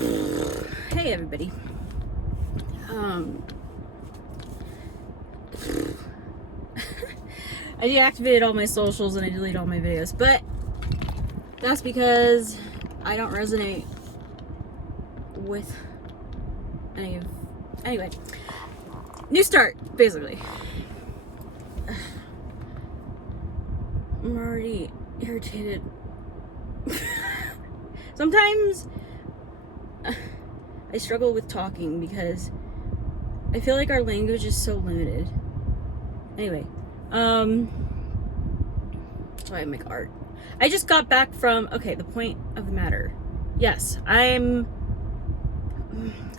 Hey everybody. I deactivated all my socials and I deleted all my videos, but that's because I don't resonate with any of... Anyway, new start, basically. I'm already irritated. Sometimes I struggle with talking because I feel like our language is so limited. Anyway, that's why I make art. I just got back from, okay, the point of the matter. Yes,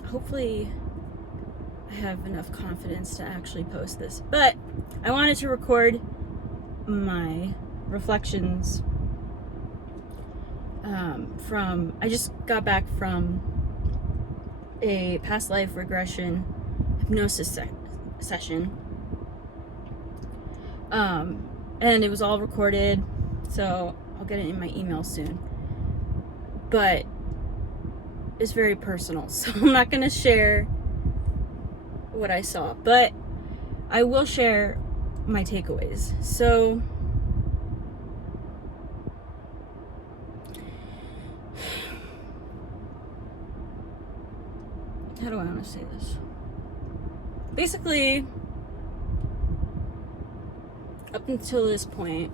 hopefully I have enough confidence to actually post this, but I wanted to record my reflections I just got back from a past life regression hypnosis session. And it was all recorded, so I'll get it in my email soon. But it's very personal, so I'm not going to share what I saw, but I will share my takeaways. So how do I want to say this? Basically, up until this point,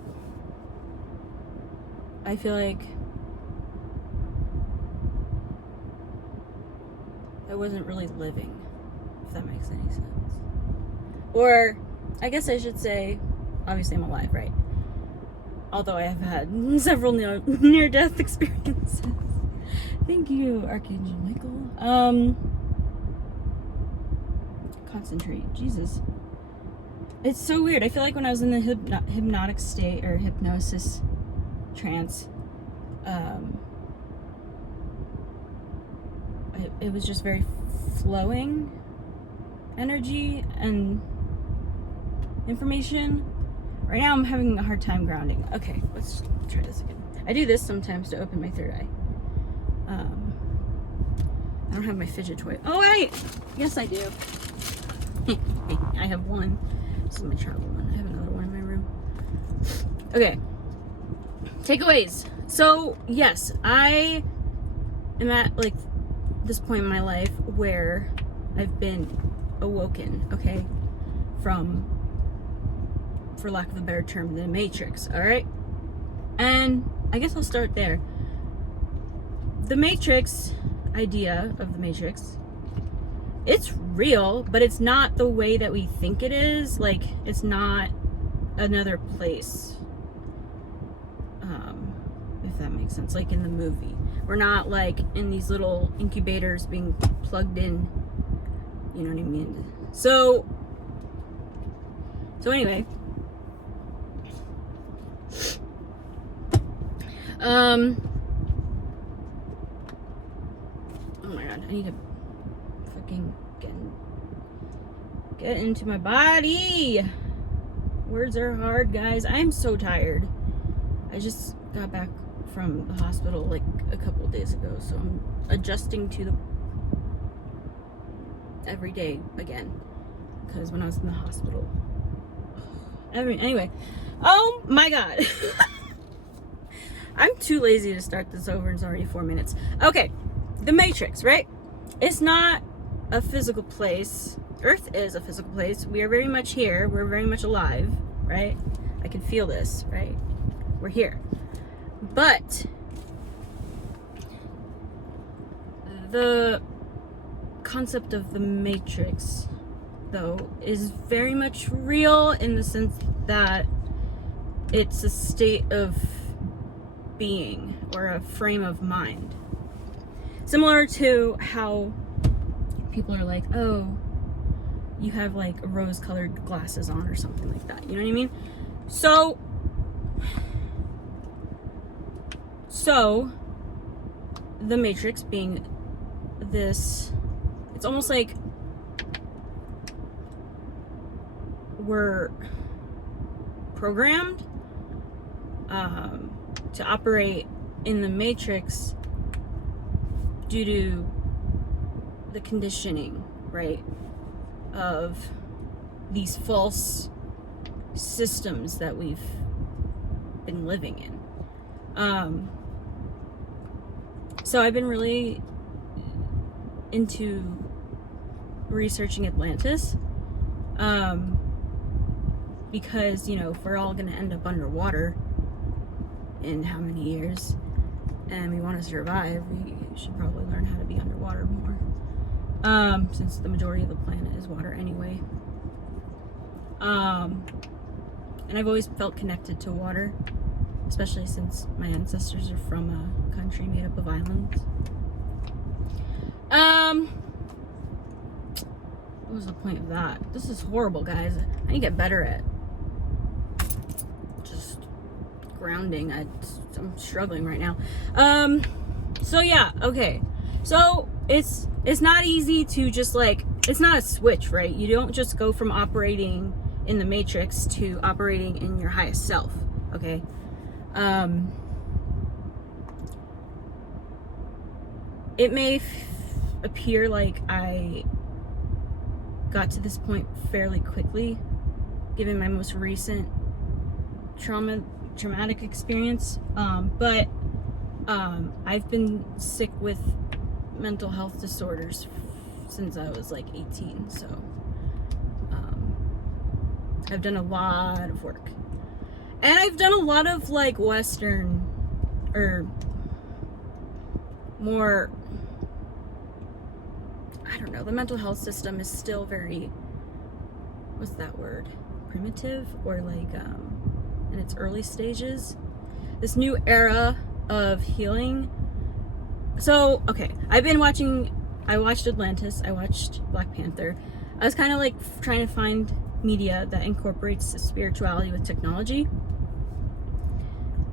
I feel like I wasn't really living, if that makes any sense. Or, I guess I should say, obviously I'm alive, right? Although I have had several near-death experiences. Thank you, Archangel Michael. Concentrate, Jesus. It's so weird. I feel like when I was in the hypnotic state or hypnosis trance, it was just very flowing energy and information. Right now I'm having a hard time grounding. Okay, let's try this again. I do this sometimes to open my third eye. I don't have my fidget toy. Oh wait! Yes I do. I have one. This is my travel one. I have another one in my room. Okay. Takeaways. So, yes, I am at, like, this point in my life where I've been awoken, okay? From, for lack of a better term, the Matrix, alright? And I guess I'll start there. The Matrix idea of the Matrix, it's real, but it's not the way that we think it is. Like, it's not another place, if that makes sense, like in the movie. We're not like in these little incubators being plugged in, you know what I mean? So anyway, oh my god, I need to fucking get into my body. Words are hard, guys. I'm so tired. I just got back from the hospital like a couple of days ago, so I'm adjusting to the every day again, because when I was in the hospital, anyway, oh my god. I'm too lazy to start this over. It's already 4 minutes. Okay, the Matrix, right? It's not a physical place. Earth is a physical place. We are very much here. We're very much alive, right? I can feel this, right? We're here. But the concept of the Matrix, though, is very much real in the sense that it's a state of being or a frame of mind. Similar to how people are like, oh, you have like rose-colored glasses on or something like that. You know what I mean? So the Matrix being this, it's almost like we're programmed to operate in the Matrix due to the conditioning, right, of these false systems that we've been living in. So I've been really into researching Atlantis, because, you know, if we're all going to end up underwater in how many years, and we want to survive, we should probably learn how to be underwater more, since the majority of the planet is water anyway. And I've always felt connected to water, especially since my ancestors are from a country made up of islands. What was the point of that? This is horrible, guys. I need to get better at just grounding. I'm struggling right now. So yeah, okay. So it's not easy to just like, it's not a switch, right? You don't just go from operating in the matrix to operating in your highest self, okay? It may appear like I got to this point fairly quickly, given my most recent traumatic experience, but I've been sick with mental health disorders since I was like 18, so I've done a lot of work, and I've done a lot of like Western or more, I don't know, the mental health system is still very, what's that word, primitive, or like in its early stages. This new era of healing. So okay, I watched Atlantis, I watched Black Panther. I was kind of like trying to find media that incorporates spirituality with technology,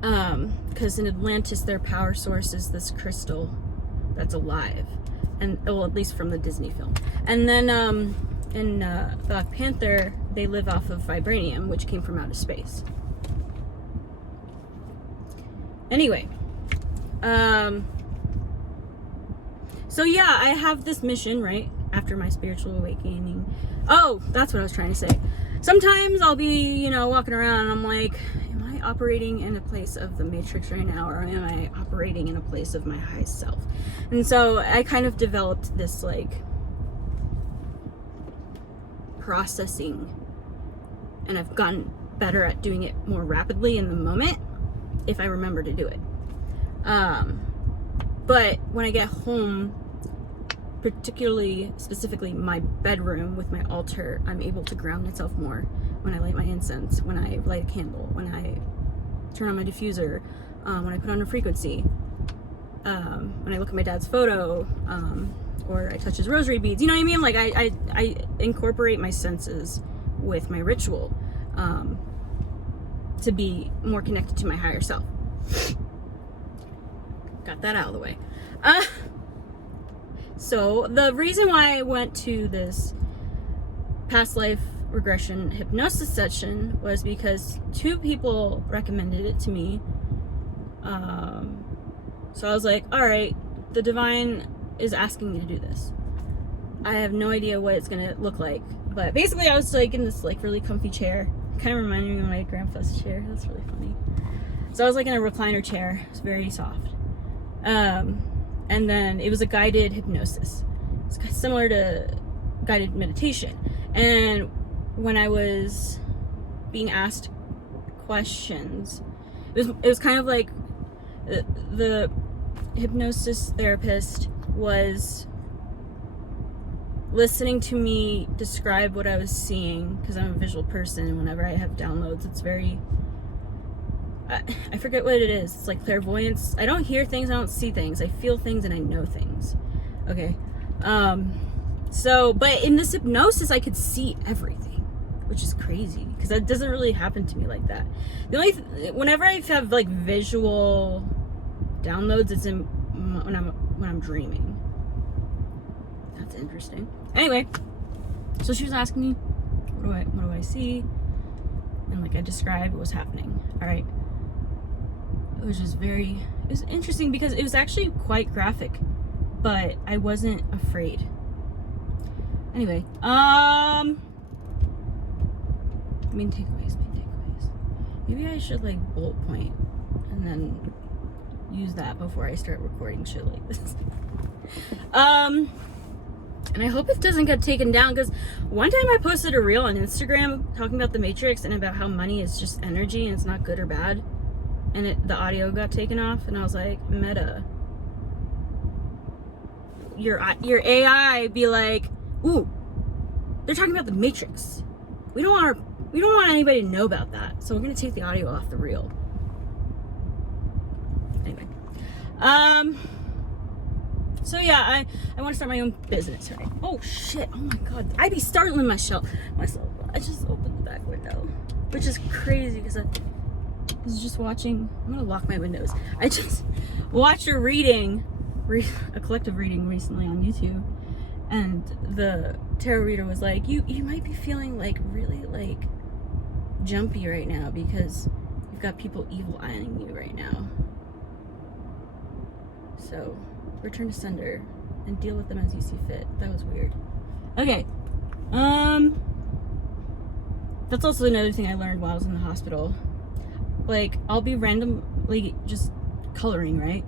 because in Atlantis their power source is this crystal that's alive, and well, at least from the Disney film. And then in Black Panther they live off of vibranium, which came from outer space. Anyway, so yeah, I have this mission, right, after my spiritual awakening. Oh, that's what I was trying to say. Sometimes I'll be, you know, walking around and I'm like, am I operating in a place of the matrix right now, or am I operating in a place of my highest self? And so I kind of developed this like processing, and I've gotten better at doing it more rapidly in the moment if I remember to do it. But when I get home, particularly specifically my bedroom with my altar, I'm able to ground myself more when I light my incense, when I light a candle, when I turn on my diffuser, when I put on a frequency, when I look at my dad's photo, or I touch his rosary beads. You know what I mean? Like I incorporate my senses with my ritual, to be more connected to my higher self. Got that out of the way. So the reason why I went to this past life regression hypnosis session was because 2 people recommended it to me. So I was like, all right, the divine is asking me to do this. I have no idea what it's gonna look like, but basically I was like in this like really comfy chair. Kind of reminded me of my grandpa's chair. That's really funny. So I was like in a recliner chair. It's very soft. And then it was a guided hypnosis. It's similar to guided meditation. And when I was being asked questions, it was kind of like the hypnosis therapist was listening to me describe what I was seeing, because I'm a visual person, and whenever I have downloads, it's very, I forget what it is. It's like clairvoyance. I don't hear things, I don't see things. I feel things and I know things. Okay. So, but in this hypnosis, I could see everything, which is crazy, because that doesn't really happen to me like that. The only, whenever I have like visual downloads, it's in when I'm dreaming. That's interesting. Anyway, so she was asking me, what do I see? And like I described what was happening. All right. It was interesting because it was actually quite graphic, but I wasn't afraid. Anyway, main takeaways. Maybe I should like bullet point and then use that before I start recording shit like this. And I hope it doesn't get taken down, because one time I posted a reel on Instagram talking about the Matrix and about how money is just energy and it's not good or bad, and the audio got taken off, and I was like, Meta, your AI be like, ooh, they're talking about the Matrix. We don't want anybody to know about that, so we're gonna take the audio off the reel. Anyway, so yeah, I want to start my own business, right? Oh shit! Oh my god, I be startling myself. I just opened the back window, which is crazy because I was just watching. I'm gonna lock my windows. I just watched a collective reading recently on YouTube, and the tarot reader was like, you might be feeling like really like jumpy right now because you've got people evil eyeing you right now. So return to sender and deal with them as you see fit. That was weird. Okay. That's also another thing I learned while I was in the hospital. Like, I'll be randomly just coloring, right?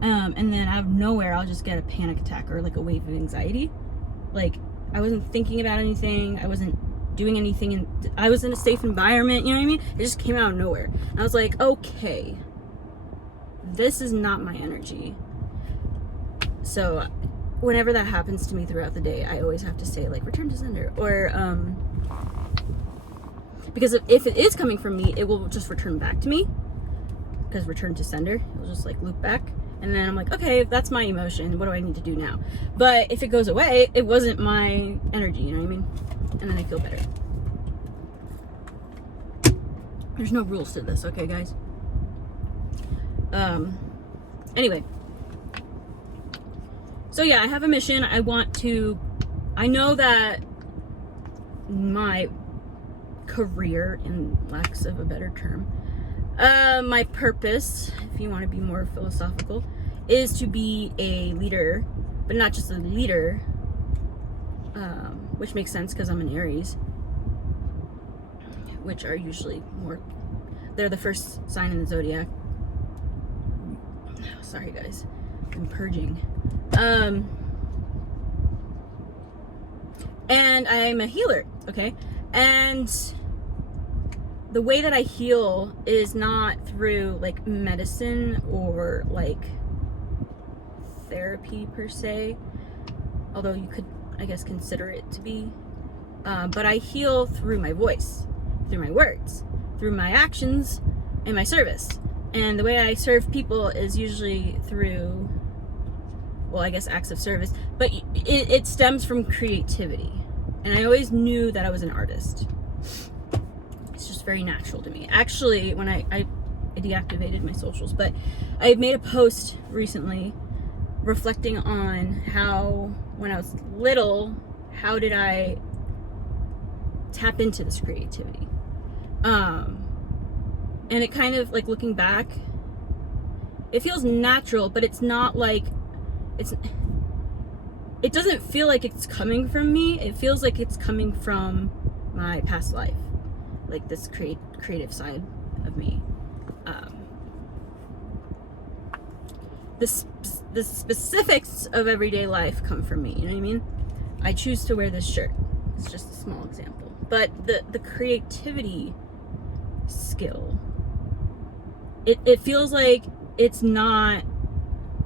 And then out of nowhere, I'll just get a panic attack or like a wave of anxiety. Like, I wasn't thinking about anything. I wasn't doing anything. And I was in a safe environment. You know what I mean? It just came out of nowhere. And I was like, okay, this is not my energy. So whenever that happens to me throughout the day, I always have to say like, return to sender, or because if it is coming from me, it will just return back to me, because return to sender, it will just like loop back, and then I'm like, okay, that's my emotion, what do I need to do now? But if it goes away, it wasn't my energy, you know what I mean? And then I feel better. There's no rules to this, okay guys? Anyway, so yeah, I have a mission. I know that my career, in lack of a better term, my purpose, if you want to be more philosophical, is to be a leader, but not just a leader, which makes sense because I'm an Aries, which are usually they're the first sign in the zodiac. Sorry guys, I'm purging. And I'm a healer, okay? And the way that I heal is not through like medicine or like therapy per se, although you could, I guess, consider it to be. But I heal through my voice, through my words, through my actions, and my service. And the way I serve people is usually through, well, I guess acts of service, but it stems from creativity. And I always knew that I was an artist. It's just very natural to me. Actually, when I deactivated my socials, but I made a post recently reflecting on how, when I was little, how did I tap into this creativity? And it kind of, like, looking back, it feels natural, but it's not like, it doesn't feel like it's coming from me. It feels like it's coming from my past life, like this creative side of me. The specifics of everyday life come from me, you know what I mean? I choose to wear this shirt. It's just a small example. But the creativity skill, it feels like it's not,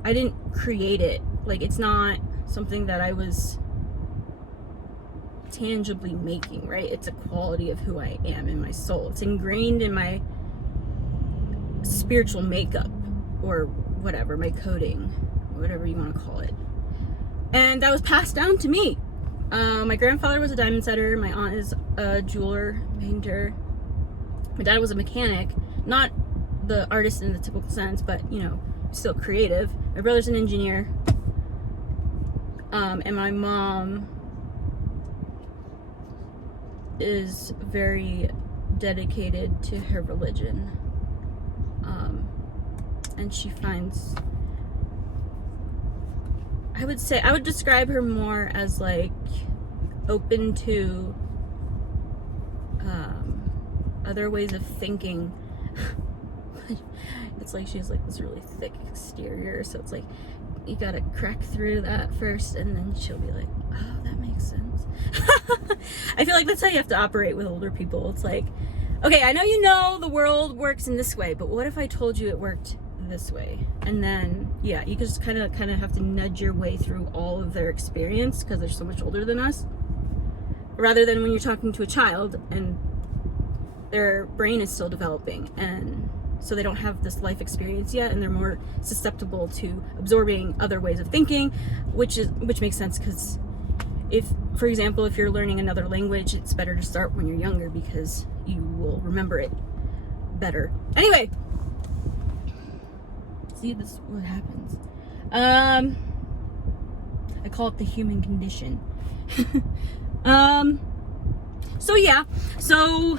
I didn't create it. Like, it's not something that I was tangibly making, right? It's a quality of who I am in my soul. It's ingrained in my spiritual makeup, or whatever, my coding, whatever you want to call it. And that was passed down to me. My grandfather was a diamond setter. My aunt is a jeweler, painter. My dad was a mechanic, not the artist in the typical sense, but, you know, still creative. My brother's an engineer. And my mom is very dedicated to her religion. And she finds, I would describe her more as like open to other ways of thinking. It's like she has like this really thick exterior, so it's like you gotta crack through that first, and then she'll be like, oh, that makes sense. I feel like that's how you have to operate with older people. It's like, okay, I know you know the world works in this way, but what if I told you it worked this way? And then, yeah, you just kind of have to nudge your way through all of their experience because they're so much older than us, rather than when you're talking to a child and their brain is still developing, and so they don't have this life experience yet, and they're more susceptible to absorbing other ways of thinking, which makes sense, because if, for example, if you're learning another language, it's better to start when you're younger because you will remember it better. Anyway, see, this is what happens. I call it the human condition. So yeah, so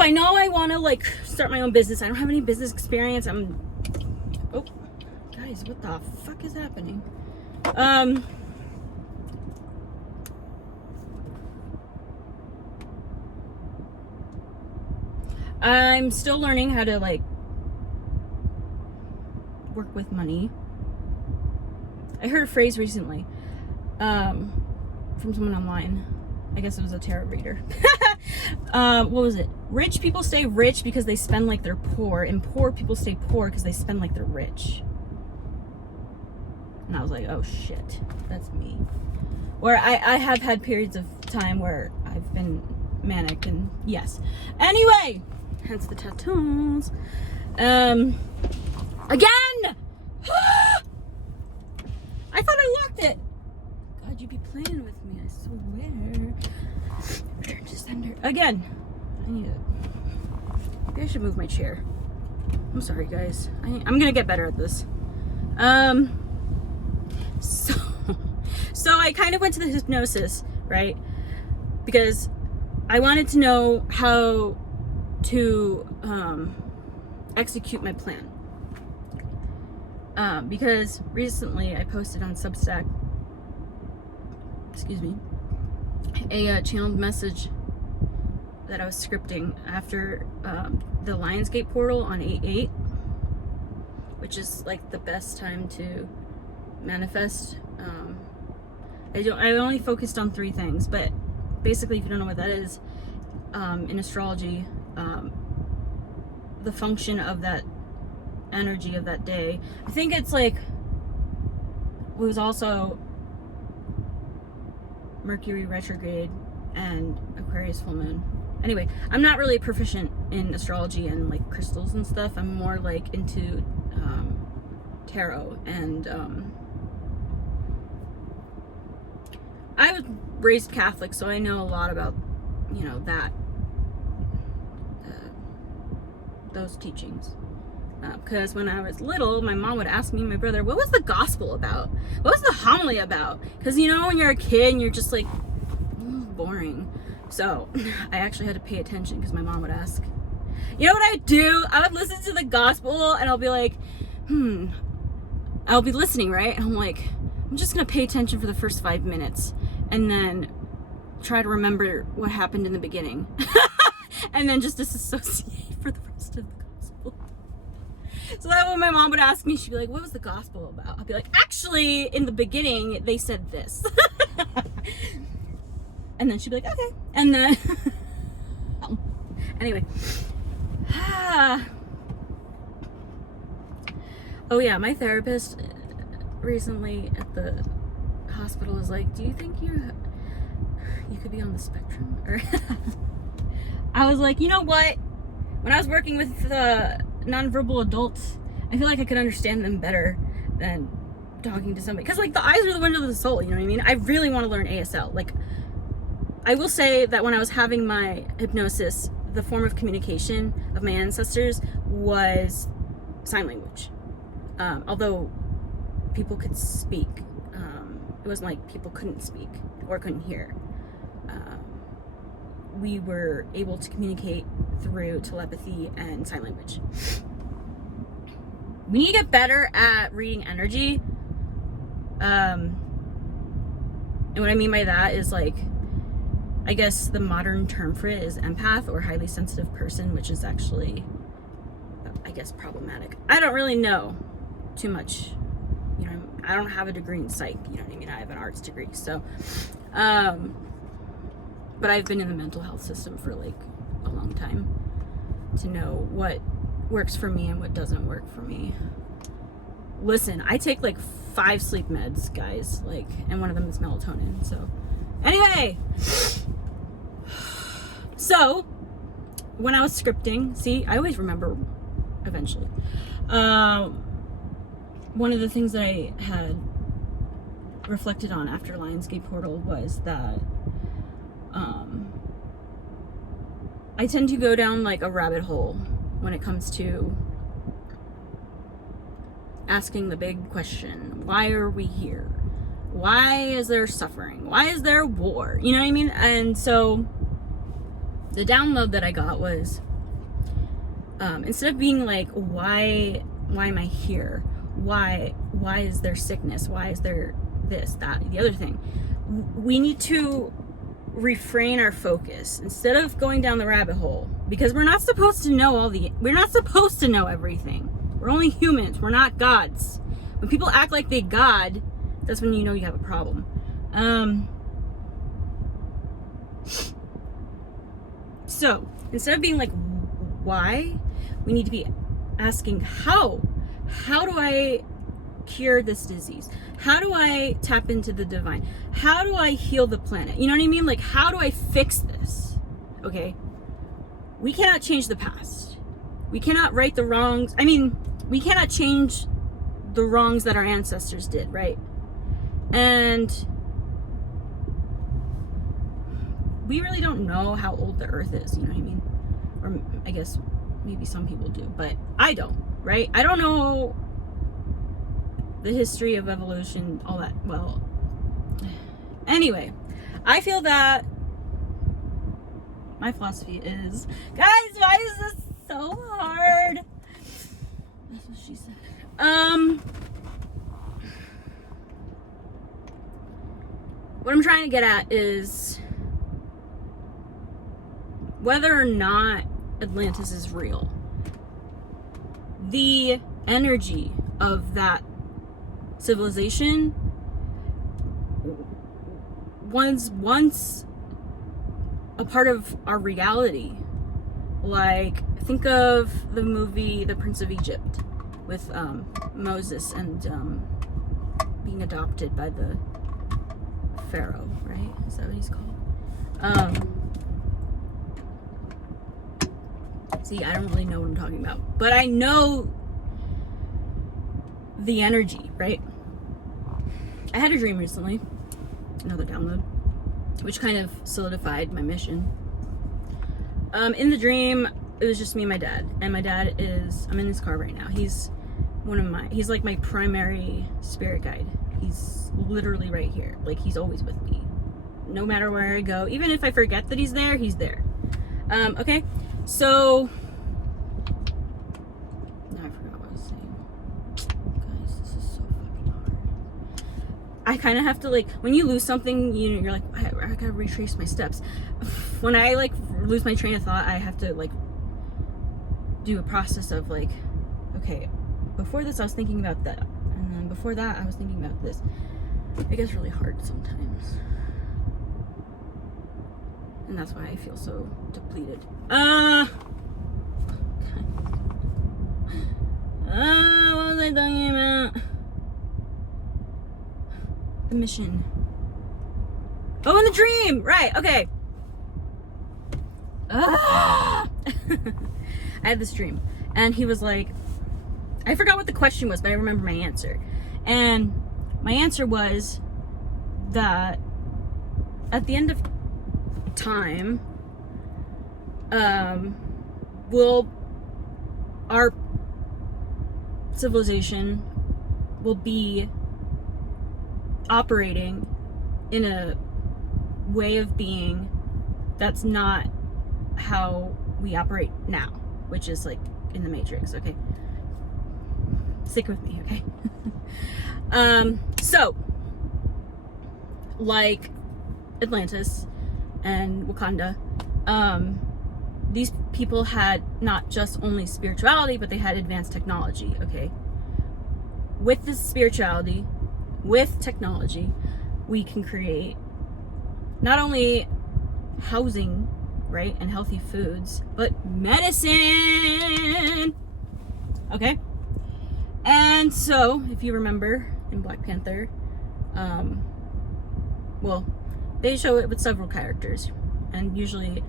I know I want to like start my own business. I don't have any business experience. Oh, guys, what the fuck is happening? I'm still learning how to like work with money. I heard a phrase recently from someone online. I guess it was a tarot reader. What was it? Rich people stay rich because they spend like they're poor, and poor people stay poor because they spend like they're rich. And I was like, oh shit, that's me. Where I have had periods of time where I've been manic, and yes. Anyway, hence the tattoos. Again! I thought I locked it. God, you be playing with me, I swear. Just under. Again. Maybe I should move my chair. I'm sorry, guys. I'm gonna get better at this. So I kind of went to the hypnosis, right? Because I wanted to know how to execute my plan. Because recently I posted on Substack, excuse me, a channeled message that I was scripting after the Lionsgate portal on 8/8, which is like the best time to manifest. I only focused on 3 things, but basically, if you don't know what that is, in astrology, the function of that energy of that day, I think it's like, it was also Mercury retrograde and Aquarius full moon. Anyway, I'm not really proficient in astrology and like crystals and stuff. I'm more like into tarot, and I was raised Catholic, so I know a lot about, you know, that those teachings. Because when I was little, my mom would ask me and my brother, what was the gospel about? What was the homily about? Because, you know, when you're a kid and you're just like, boring. So I actually had to pay attention because my mom would ask. You know what I would do? I would listen to the gospel and I'll be like, I'll be listening, right? And I'm like, I'm just going to pay attention for the first 5 minutes and then try to remember what happened in the beginning. And then just disassociate for the rest of the gospel. So that when my mom would ask me, she'd be like, what was the gospel about? I'd be like, actually, in the beginning, they said this. And then she'd be like, okay. And then, anyway. Oh yeah, my therapist recently at the hospital was like, do you think you could be on the spectrum? Or I was like, you know what? When I was working with nonverbal adults, I feel like I could understand them better than talking to somebody. Because, like, the eyes are the window of the soul, you know what I mean? I really want to learn ASL. Like, I will say that when I was having my hypnosis, the form of communication of my ancestors was sign language. Although people could speak, it wasn't like people couldn't speak or couldn't hear. We were able to communicate through telepathy and sign language. We need to get better at reading energy. And what I mean by that is like, I guess the modern term for it is empath or highly sensitive person, which is actually, I guess, problematic. I don't really know too much. You know, I don't have a degree in psych, you know what I mean? I have an arts degree. So, but I've been in the mental health system for like a long time to know what works for me and what doesn't work for me. Listen, I take like 5 sleep meds, guys, like, and one of them is melatonin. So anyway, so when I was scripting, see, I always remember eventually. One of the things that I had reflected on after Lionsgate Portal was that I tend to go down like a rabbit hole when it comes to asking the big question, why are we here? Why is there suffering? Why is there war? You know what I mean? And so the download that I got was, instead of being like, why am I here? Why is there sickness? Why is there this, that, the other thing? We need to refrain our focus instead of going down the rabbit hole, because we're not supposed to know we're not supposed to know everything. We're only humans. We're not gods. When people act like they God, that's when you know you have a problem. So instead of being like, why, we need to be asking how do I cure this disease? How do I tap into the divine? How do I heal the planet? You know what I mean? Like, how do I fix this? Okay. We cannot change the past. We cannot right the wrongs. I mean, we cannot change the wrongs that our ancestors did, right? And we really don't know how old the earth is, you know what I mean? Or I guess maybe some people do, but I don't, right? I don't know the history of evolution, all that. Well, anyway, I feel that my philosophy is, guys, why is this so hard? That's what she said. What I'm trying to get at is whether or not Atlantis is real, the energy of that civilization was once a part of our reality. Like, think of the movie The Prince of Egypt with Moses and being adopted by the Pharaoh, right? Is that what he's called? See, I don't really know what I'm talking about, but I know the energy, right? I had a dream recently, another download, which kind of solidified my mission. In the dream, it was just me and my dad. And my dad is, I'm in his car right now. He's like my primary spirit guide. He's literally right here. Like, he's always with me. No matter where I go. Even if I forget that he's there, he's there. Okay? So, no, I forgot what I was saying. Guys, this is so fucking hard. I kind of have to, like, when you lose something, you're like, I gotta retrace my steps. When I, like, lose my train of thought, I have to, like, do a process of, like, okay, before this I was thinking about that, and then before that I was thinking about this. It gets really hard sometimes. And that's why I feel so depleted. What was I talking about? The mission. Oh, in the dream! Right, okay. I had this dream. And he was like, I forgot what the question was, but I remember my answer. And my answer was that at the end of time, our civilization will be operating in a way of being that's not how we operate now, which is like in the Matrix. Okay, stick with me, okay? So like Atlantis and Wakanda, these people had not just only spirituality, but they had advanced technology, okay? With this spirituality, with technology, we can create not only housing, right, and healthy foods, but medicine, okay? And so, if you remember in Black Panther, well, they show it with several characters, and usually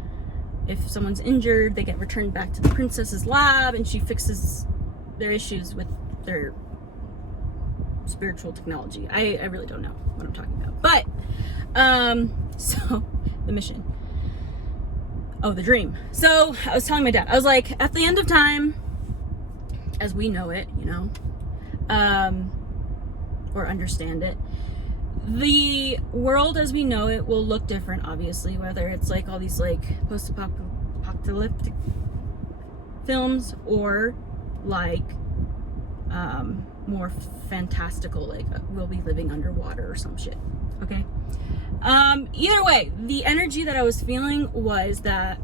if someone's injured, they get returned back to the princess's lab, and she fixes their issues with their spiritual technology. I really don't know what I'm talking about. But, so, the mission. Oh, the dream. So, I was telling my dad, I was like, at the end of time, as we know it, you know, or understand it, the world as we know it will look different, obviously, whether it's like all these like post-apocalyptic films or like more fantastical, like we'll be living underwater or some shit, okay? Either way, the energy that I was feeling was that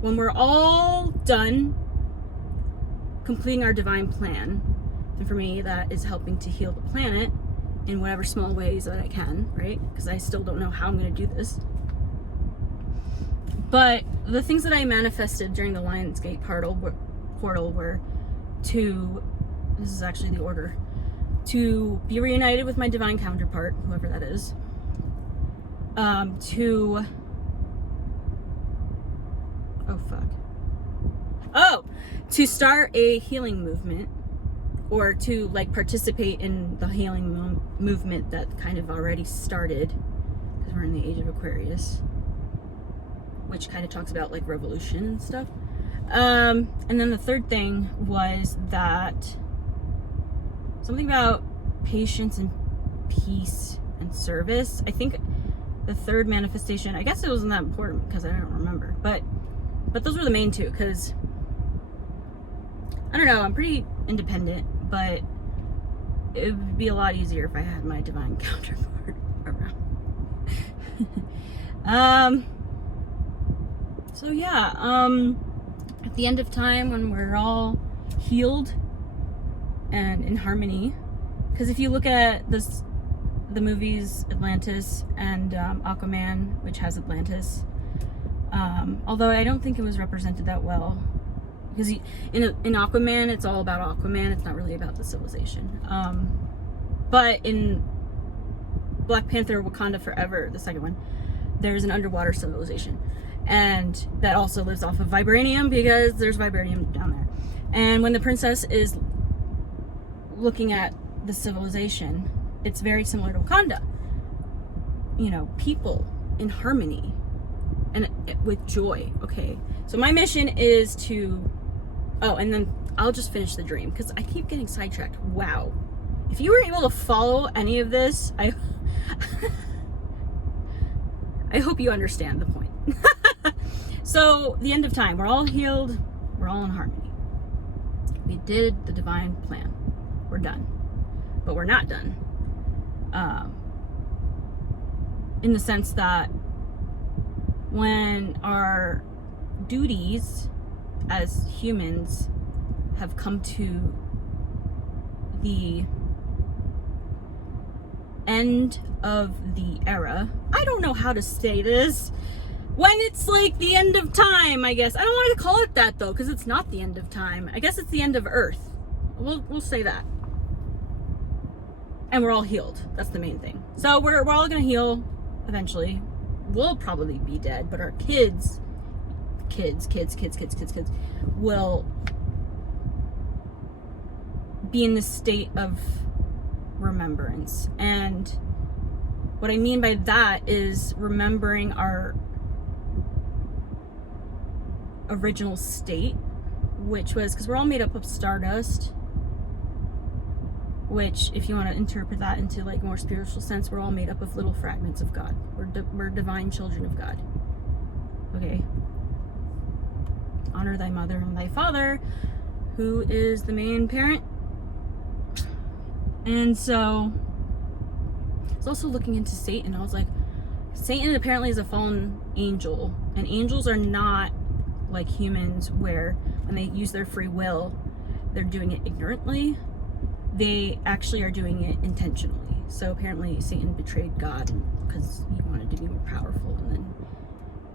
when we're all done completing our divine plan, and for me that is helping to heal the planet in whatever small ways that I can, right? Because I still don't know how I'm going to do this. But the things that I manifested during the Lionsgate portal were to, this is actually the order, to be reunited with my divine counterpart, whoever that is, to start a healing movement, or to like participate in the healing movement that kind of already started, because we're in the age of Aquarius, which kind of talks about like revolution and stuff. And then the third thing was that something about patience and peace and service. I think the third manifestation, I guess it wasn't that important because I don't remember, but those were the main two, because I don't know, I'm pretty independent, but it would be a lot easier if I had my divine counterpart around. So yeah, at the end of time, when we're all healed and in harmony, because if you look at this, the movies Atlantis and Aquaman, which has Atlantis, although I don't think it was represented that well, because in Aquaman, it's all about Aquaman. It's not really about the civilization. But in Black Panther, Wakanda Forever, the second one, there's an underwater civilization. And that also lives off of vibranium, because there's vibranium down there. And when the princess is looking at the civilization, it's very similar to Wakanda. You know, people in harmony and with joy, okay? So my mission is to... Oh, and then I'll just finish the dream, because I keep getting sidetracked. Wow. If you were able to follow any of this, I hope you understand the point. So, the end of time. We're all healed. We're all in harmony. We did the divine plan. We're done. But we're not done. In the sense that when our duties as humans have come to the end of the era. I don't know how to say this. When it's like the end of time, I guess. I don't want to call it that though, because it's not the end of time. I guess it's the end of Earth. We'll say that. And we're all healed. That's the main thing. So we're all gonna heal eventually. We'll probably be dead, but our kids will be in this state of remembrance. And what I mean by that is remembering our original state, which was, because we're all made up of stardust, which, if you want to interpret that into like more spiritual sense, we're all made up of little fragments of God. We're divine children of God. Okay. Honor thy mother and thy father, who is the main parent. And so was also looking into Satan. I was like, Satan apparently is a fallen angel, and angels are not like humans where when they use their free will, they're doing it ignorantly. They actually are doing it intentionally. So apparently Satan betrayed God because he wanted to be more powerful, and then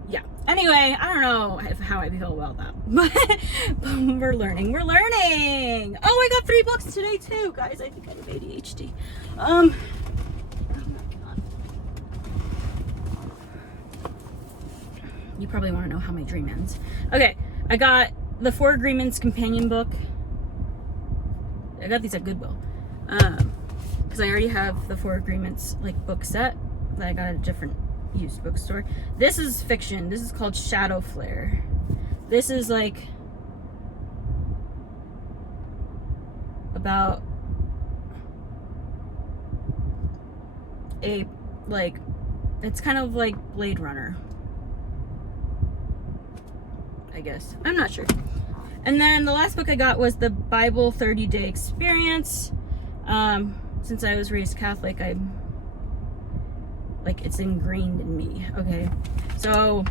yeah. Anyway, I don't know how I feel about that, but we're learning. Oh, I got 3 books today too, guys. I think I have ADHD. Oh my God. You probably want to know how my dream ends. Okay, I got the 4 Agreements companion book. I got these at Goodwill, because I already have the 4 Agreements like book set that I got at a different used bookstore. This is fiction. This is called Shadow Flare. This is like about a like, it's kind of like Blade Runner, I guess. I'm not sure. And then the last book I got was the Bible 30-Day Experience. Since I was raised Catholic, it's ingrained in me. Okay, so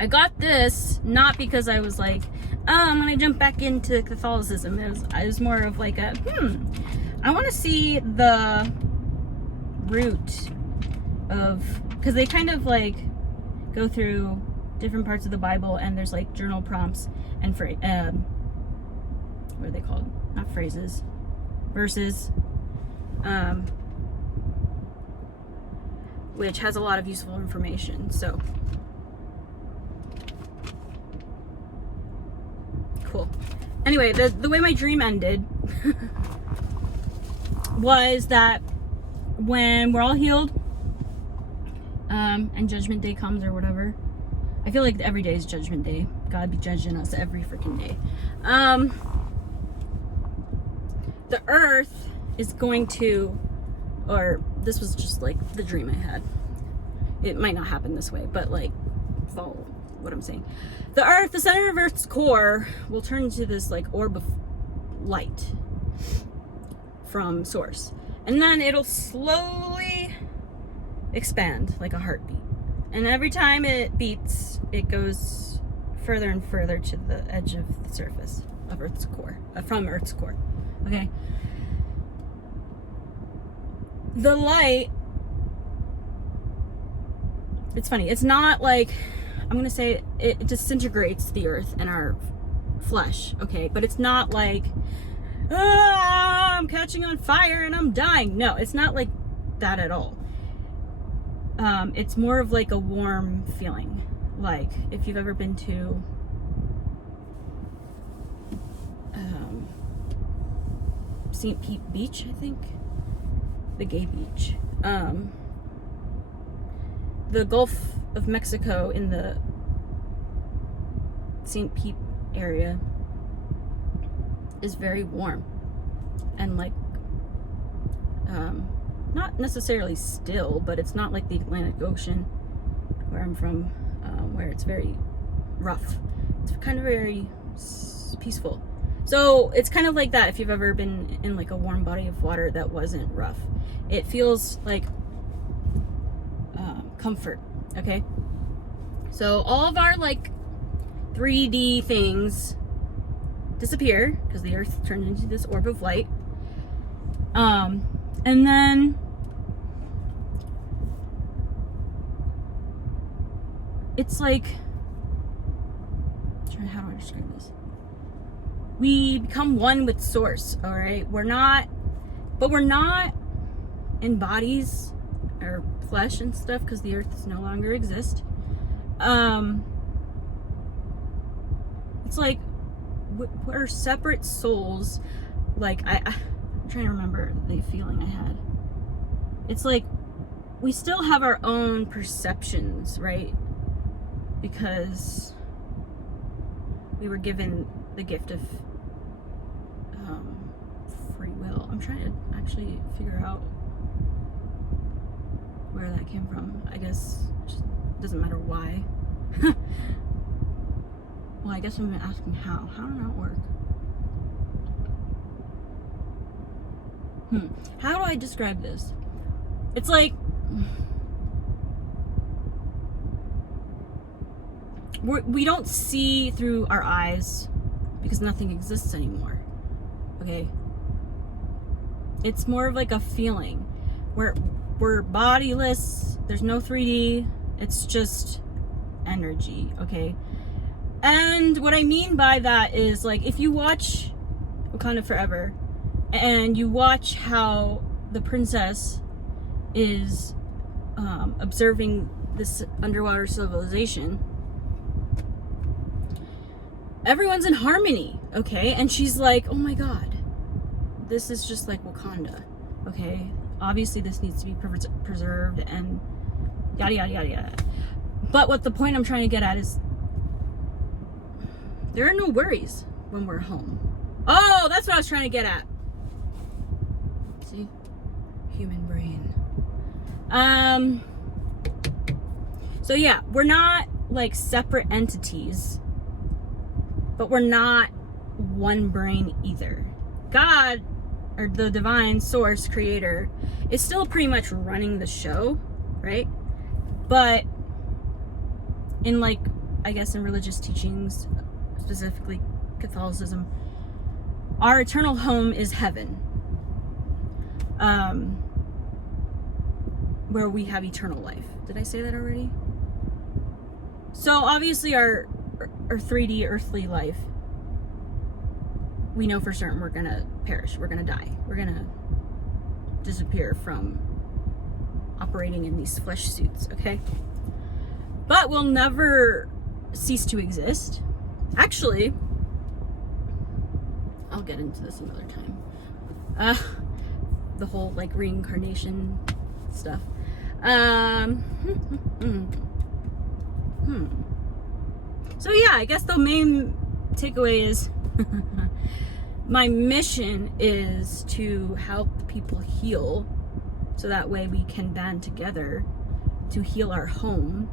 I got this not because I was like, oh, I'm gonna jump back into Catholicism. It was more of like a I want to see the root of, because they kind of like go through different parts of the Bible, and there's like journal prompts and what are they called? Not phrases, verses, which has a lot of useful information. So cool. Anyway, the way my dream ended was that when we're all healed, and Judgment Day comes or whatever, I feel like every day is Judgment Day. God be judging us every freaking day. The earth is going to, or this was just like the dream I had. It might not happen this way, but like, follow what I'm saying. The earth, the center of Earth's core, will turn into this like orb of light from source. And then it'll slowly expand like a heartbeat. And every time it beats, it goes further and further to the edge of the surface of Earth's core, from Earth's core. Okay? The light, it's funny, it's not like, I'm gonna say it disintegrates the earth and our flesh, okay? But it's not like, I'm catching on fire and I'm dying. No, it's not like that at all. It's more of like a warm feeling. Like if you've ever been to St. Pete Beach, I think, the gay beach, the Gulf of Mexico in the St. Pete area is very warm and like not necessarily still, but it's not like the Atlantic Ocean where I'm from, where it's very rough. It's kind of very peaceful. So it's kind of like that if you've ever been in like a warm body of water that wasn't rough. It feels like comfort, okay? So all of our like 3D things disappear because the earth turned into this orb of light. And then it's like, how do I describe this? We become one with source, all right? We're not in bodies or flesh and stuff because the earth no longer exists. It's like we're separate souls. Like I'm trying to remember the feeling I had. It's like we still have our own perceptions, right? Because we were given the gift of free will. I'm trying to actually figure out where that came from. I guess it just doesn't matter why. Well, I guess I'm asking how. How did that work? How do I describe this? It's like we don't see through our eyes because nothing exists anymore. Okay? It's more of like a feeling. We're bodiless. There's no 3D. It's just energy, okay? And what I mean by that is, like, if you watch Wakanda Forever and you watch how the princess is observing this underwater civilization, everyone's in harmony, okay? And she's like, oh my god, this is just like Wakanda, okay? Obviously this needs to be preserved and yada yada yada yada. But what the point I'm trying to get at is there are no worries when we're home. Oh, that's what I was trying to get at. See? Human brain. So yeah, we're not like separate entities, but we're not one brain either. God, or the divine source creator, is still pretty much running the show, right? But in, like, I guess in religious teachings, specifically Catholicism, our eternal home is heaven, where we have eternal life. Did I say that already? So obviously our 3D earthly life, we know for certain we're gonna perish, we're gonna die, we're gonna disappear from operating in these flesh suits, okay? But we'll never cease to exist. Actually, I'll get into this another time. The whole like reincarnation stuff. So yeah, I guess the main takeaway is my mission is to help people heal, so that way we can band together to heal our home,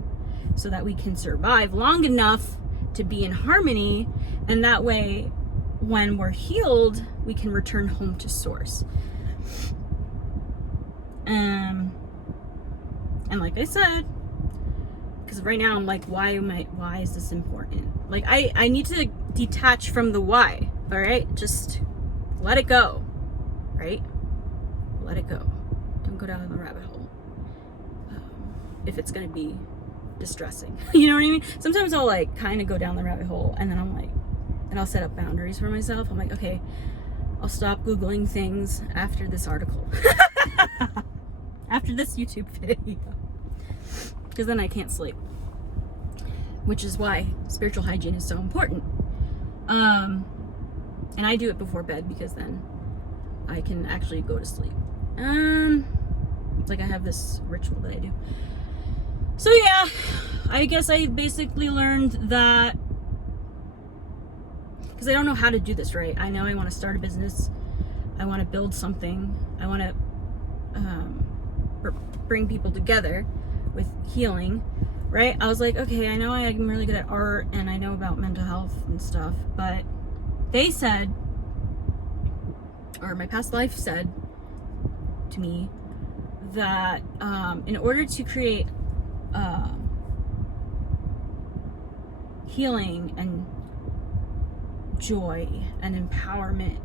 so that we can survive long enough to be in harmony, and that way when we're healed we can return home to source. And like I said, because right now I'm like, why is this important? Like I need to detach from the why. All right, just let it go, right? Let it go. Don't go down the rabbit hole if it's gonna be distressing. You know what I mean? Sometimes I'll like kind of go down the rabbit hole, and then I'm like, and I'll set up boundaries for myself. I'm like, okay, I'll stop Googling things after this article, after this YouTube video, because then I can't sleep, which is why spiritual hygiene is so important. And I do it before bed because then I can actually go to sleep. It's like I have this ritual that I do. So yeah, I guess I basically learned that, because I don't know how to do this right. I know I want to start a business. I want to build something. I want to bring people together with healing, right? I was like, okay, I know I'm really good at art and I know about mental health and stuff, but they said, or my past life said to me, that in order to create healing and joy and empowerment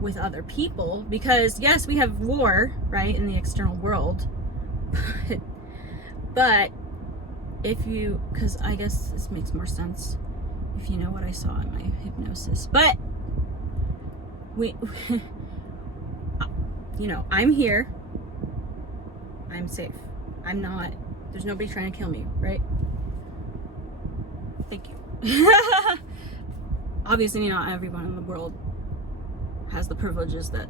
with other people, because yes, we have war, right, in the external world, but if you, because I guess this makes more sense if you know what I saw in my hypnosis, but we you know, I'm here, I'm safe, I'm not, there's nobody trying to kill me, right? Thank you. Obviously not everyone in the world has the privileges that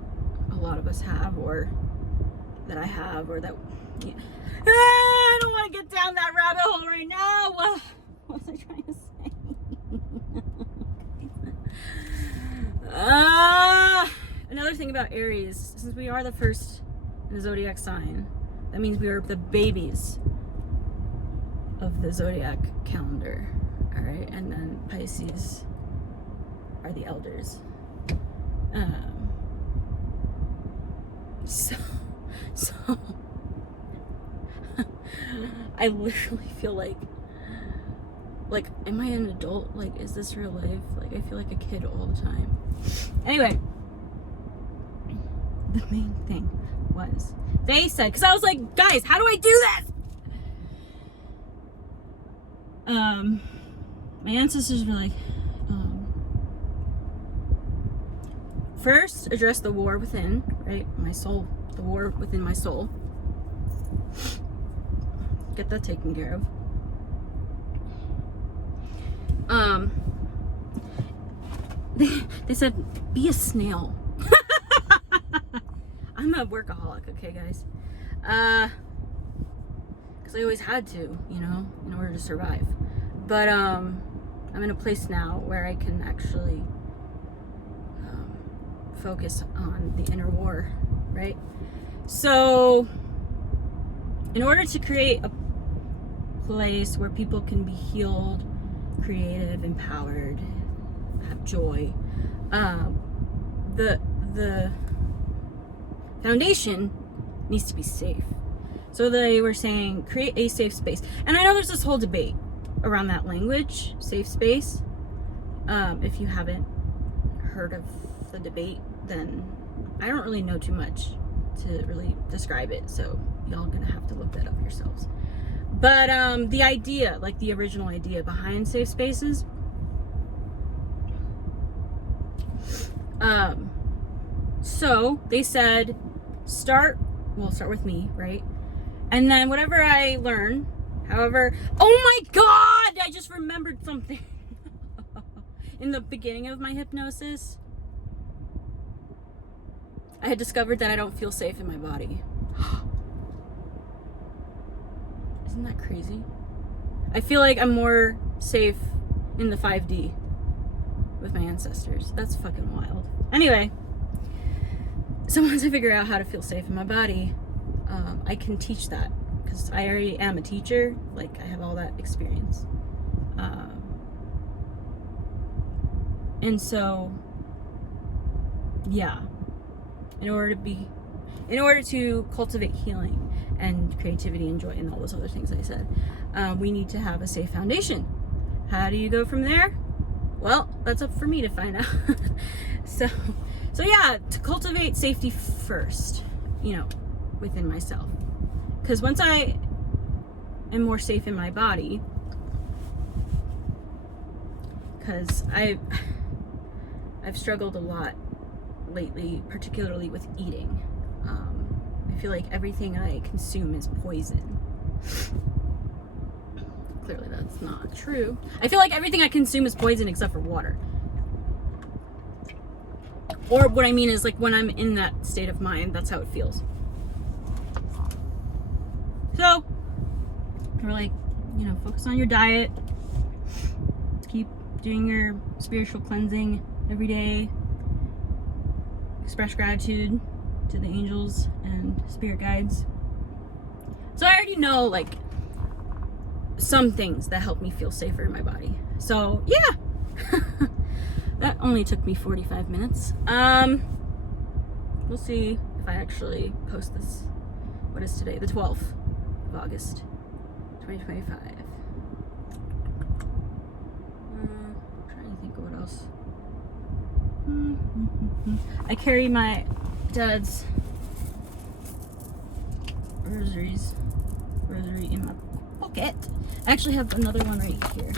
a lot of us have, or that I have, or that, yeah. I don't want to get down that rabbit hole right now. What was I trying to say? Another thing about Aries, since we are the first in the zodiac sign, that means we are the babies of the zodiac calendar, all right? And then Pisces are the elders. So So I literally feel like, am I an adult? Like, is this real life? Like, I feel like a kid all the time. Anyway, the main thing was, they said, because I was like, guys, how do I do this? My ancestors were like, first, address the war within, right? My soul, the war within my soul. Get that taken care of. They said, be a snail. I'm a workaholic, okay, guys? Because I always had to, you know, in order to survive. But I'm in a place now where I can actually focus on the inner war, right? So, in order to create a place where people can be healed, creative, empowered, have joy, the foundation needs to be safe. So they were saying, create a safe space. And I know there's this whole debate around that language, safe space. If you haven't heard of the debate, then I don't really know too much to really describe it. So y'all gonna have to look that up yourselves. But the idea, like the original idea behind safe spaces, so they said, start with me, right? And then whatever I learn, however, oh my God, I just remembered something. In the beginning of my hypnosis, I had discovered that I don't feel safe in my body. Isn't that crazy? I feel like I'm more safe in the 5D with my ancestors. That's fucking wild. Anyway, so once I figure out how to feel safe in my body, I can teach that, because I already am a teacher. Like, I have all that experience. And so, yeah, in order to cultivate healing and creativity and joy and all those other things I said, we need to have a safe foundation. How do you go from there? Well, that's up for me to find out. So yeah, to cultivate safety first, you know, within myself. Because once I am more safe in my body, because I've struggled a lot lately, particularly with eating. I feel like everything I consume is poison. Clearly that's not true. I feel like everything I consume is poison except for water. Or what I mean is, like, when I'm in that state of mind, that's how it feels. So, we're like, you know, focus on your diet. Keep doing your spiritual cleansing every day. Express gratitude to the angels and spirit guides. So I already know, like, some things that help me feel safer in my body. So yeah. That only took me 45 minutes. We'll see if I actually post this. What is today? The 12th of August, 2025. Trying to think of what else. I carry my dad's rosary in my pocket. I actually have another one right here,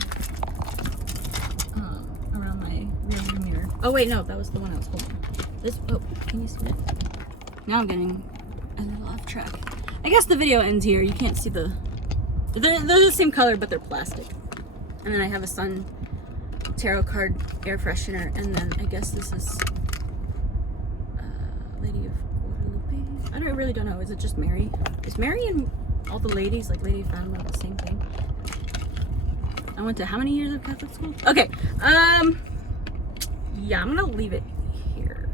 around my rearview mirror. Oh wait, no, that was the one I was holding. This, oh, can you see it? Now I'm getting a little off track. I guess the video ends here. You can't see they're the same color, but they're plastic. And then I have a sun tarot card air freshener, and then I guess this is Lady of Guadalupe. I really don't know. Is it just Mary? Is Mary and all the ladies, like Lady of Fatima, the same thing? I went to how many years of Catholic school? Okay. Yeah, I'm gonna leave it here.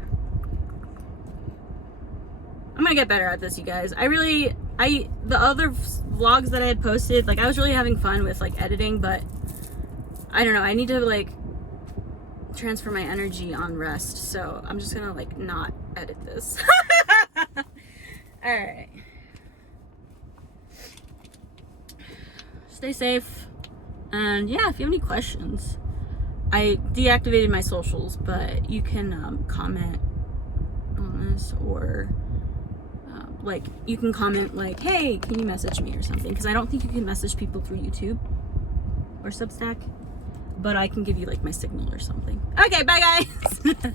I'm gonna get better at this, you guys. The other vlogs that I had posted, like, I was really having fun with, like, editing, but I don't know, I need to, like, transfer my energy on rest, so I'm just gonna, like, not edit this. Alright. Stay safe. And yeah, if you have any questions, I deactivated my socials, but you can comment on this, or like you can comment like, hey, can you message me or something, because I don't think you can message people through YouTube or Substack, but I can give you like my signal or something. Okay, bye guys.